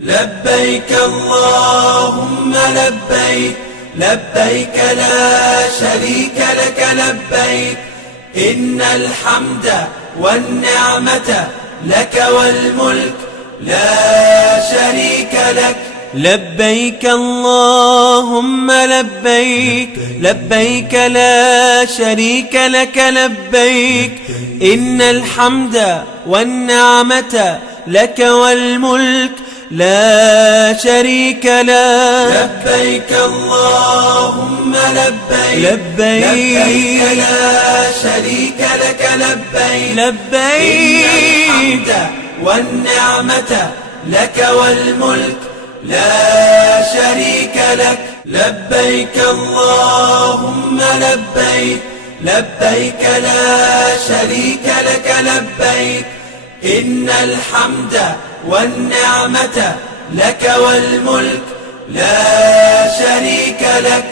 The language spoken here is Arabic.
لبيك اللهم لبيك لبيك لا شريك لك لبيك إن الحمد والنعمة لك والملك لا شريك لك. لبيك اللهم لبيك لبيك لا شريك لك لبيك إن الحمد والنعمة لك والملك لا شريك لك. لبيك اللهم لبيك لبيك لا شريك لك لبيك لبيك إن الحمد والنعمة لك والملك لا شريك لك. لبيك اللهم لبيك لبيك لا شريك لك لبيك إن الحمد والنعمة لك والملك لا شريك لك.